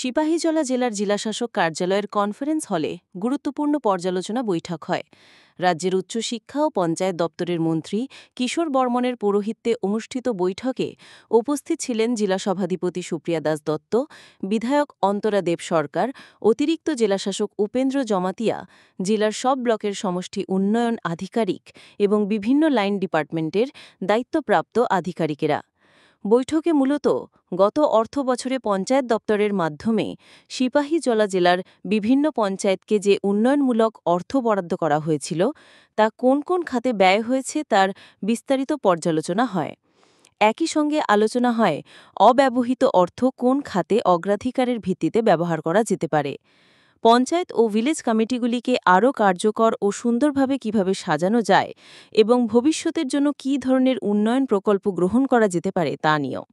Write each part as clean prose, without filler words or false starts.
সিপাহীজলা জেলার জেলাশাসক কার্যালয়ের কনফারেন্স হলে গুরুত্বপূর্ণ পর্যালোচনা বৈঠক হয়। রাজ্যের উচ্চশিক্ষা ও পঞ্চায়েত দপ্তরের মন্ত্রী কিশোর বর্মনের পৌরোহিত্যে অনুষ্ঠিত বৈঠকে উপস্থিত ছিলেন জেলা সভাধিপতি সুপ্রিয়া দাস দত্ত, বিধায়ক অন্তরা দেব সরকার, অতিরিক্ত জেলাশাসক উপেন্দ্র জমাতিয়া, জেলার সব ব্লকের সমষ্টি উন্নয়ন আধিকারিক এবং বিভিন্ন লাইন ডিপার্টমেন্টের দায়িত্বপ্রাপ্ত আধিকারিকেরা। বৈঠকে মূলত গত অর্থ বছরে পঞ্চায়েত দপ্তরের মাধ্যমে সিপাহীজলা জেলার বিভিন্ন পঞ্চায়েতকে যে উন্নয়নমূলক অর্থ বরাদ্দ করা হয়েছিল তা কোন কোন খাতে ব্যয় হয়েছে তার বিস্তারিত পর্যালোচনা হয়। একই সঙ্গে আলোচনা হয় অব্যবহৃত অর্থ কোন খাতে অগ্রাধিকারের ভিত্তিতে ব্যবহার করা যেতে পারে। পঞ্চায়েত ও ভিলেজ কমিটিগুলিকে আরও কার্যকর ও সুন্দরভাবে কিভাবে সাজানো যায় এবং ভবিষ্যতের জন্য কী ধরনের উন্নয়ন প্রকল্প গ্রহণ করা যেতে পারে তা নিয়েও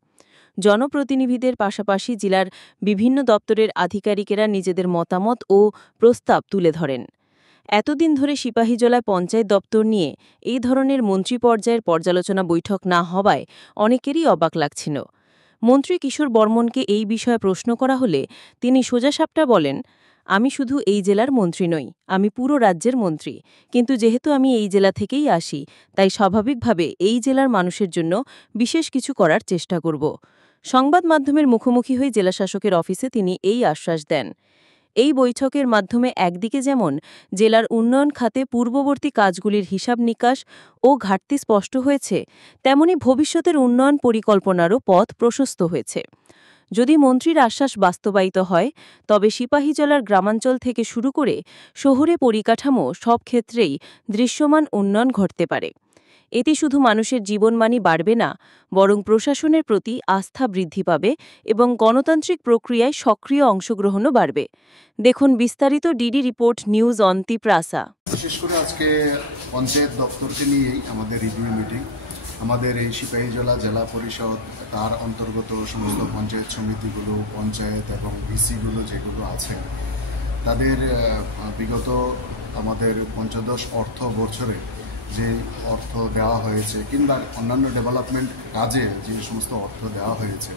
জনপ্রতিনিধিদের পাশাপাশি জেলার বিভিন্ন দপ্তরের আধিকারিকেরা নিজেদের মতামত ও প্রস্তাব তুলে ধরেন। এতদিন ধরে সিপাহীজলায় পঞ্চায়েত দপ্তর নিয়ে এই ধরনের মন্ত্রী পর্যায়ের পর্যালোচনা বৈঠক না হওয়ায় অনেকেরই অবাক লাগছিল। মন্ত্রী কিশোর বর্মনকে এই বিষয়ে প্রশ্ন করা হলে তিনি সোজাসাপটা বলেন, আমি শুধু এই জেলার মন্ত্রী নই, আমি পুরো রাজ্যের মন্ত্রী, কিন্তু যেহেতু আমি এই জেলা থেকেই আসি তাই স্বাভাবিকভাবে এই জেলার মানুষের জন্য বিশেষ কিছু করার চেষ্টা করব। সংবাদ মাধ্যমের মুখোমুখি হয়ে জেলাশাসকের অফিসে তিনি এই আশ্বাস দেন। এই বৈঠকের মাধ্যমে একদিকে যেমন জেলার উন্নয়ন খাতে পূর্ববর্তী কাজগুলির হিসাব নিকাশ ও ঘাটতি স্পষ্ট হয়েছে, তেমনি ভবিষ্যতের উন্নয়ন পরিকল্পনারও পথ প্রশস্ত হয়েছে। যদি মন্ত্রীর আশ্বাস বাস্তবায়িত হয় তবে সিপাহীজলার গ্রামাঞ্চল থেকে শুরু করে শহুরে পরিকাঠামো সব ক্ষেত্রেই দৃশ্যমান উন্নয়ন ঘটতে পারে। এতে শুধু মানুষের জীবনমানই বাড়বে না, বরং প্রশাসনের প্রতি আস্থা বৃদ্ধি পাবে এবং গণতান্ত্রিক প্রক্রিয়ায় সক্রিয় অংশগ্রহণও বাড়বে। দেখুন বিস্তারিত ডিডি রিপোর্ট নিউজ অন ত্রিপ্রাসা। বিশেষ করে আজকে পঞ্চায়েত দপ্তরকে নিয়েই আমাদের রিভিউ মিটিং। আমাদের এই সিপাহীজলা জেলা পরিষদ তার অন্তর্গত সমস্ত পঞ্চায়েত সমিতিগুলো, পঞ্চায়েত এবং ভিসিগুলো যেগুলো আছে তাদের বিগত আমাদের পঞ্চদশ অর্থ বছরে যে অর্থ দেওয়া হয়েছে কিংবা অন্যান্য ডেভেলপমেন্ট কাজে যে সমস্ত অর্থ দেওয়া হয়েছে,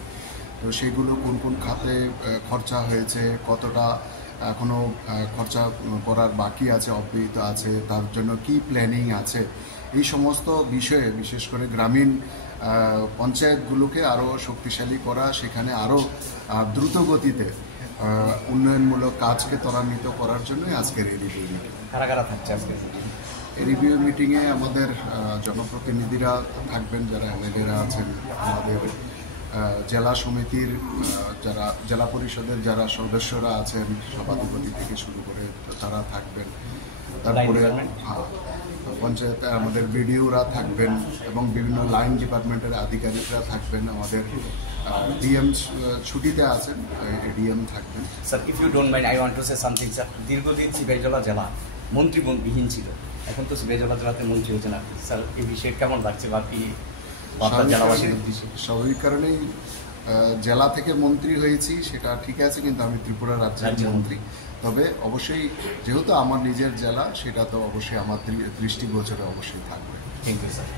তো সেগুলো কোন কোন খাতে খরচা হয়েছে, কতটা এখনও খরচা করার বাকি আছে, অব্যাহত আছে, তার জন্য কি প্ল্যানিং আছে, এই সমস্ত বিষয়ে বিশেষ করে গ্রামীণ পঞ্চায়েতগুলোকে আরও শক্তিশালী করা, সেখানে আরও দ্রুত গতিতে উন্নয়নমূলক কাজকে ত্বরান্বিত করার জন্যই আজকের এই রিভিউ মিটিং। কারা কারা থাকছে আজকে এই রিভিউ মিটিংয়ে? আমাদের জনপ্রতিনিধিরা থাকবেন, যারা এমএলএরা আছেন, আমাদের জেলা সমিতির যারা জেলা পরিষদের যারা সদস্যরা আছেন, সভাধিপতি থেকে শুরু করে তারা থাকবেন। তারপরে পঞ্চায়েত আমাদের বিডিওরা থাকবেন এবং বিভিন্ন লাইন ডিপার্টমেন্টের আধিকারিকরা থাকবেন। আমাদের ডিএম ছুটিতে আছেন, ডিএম থাকবেন। Sir, if you don't mind, I want to say something sir. দীর্ঘদিন সিপাহীজলা জেলা মন্ত্রীবিহীন ছিল, এখন তো সিপাহীজলা জেলাতে মন্ত্রী হয়েছেন আপনি, স্যার এই বিষয়ে কেমন লাগছে বা কি জেলাবাসীর উদ্দেশ্যে? স্বাভাবিক কারণেই জেলা থেকে মন্ত্রী হয়েছি, সেটা ঠিক আছে, কিন্তু আমি ত্রিপুরা রাজ্যের মন্ত্রী। তবে অবশ্যই যেহেতু আমার নিজের জেলা, সেটা তো অবশ্যই আমার দৃষ্টিগোচরে অবশ্যই থাকবে। Thank you sir.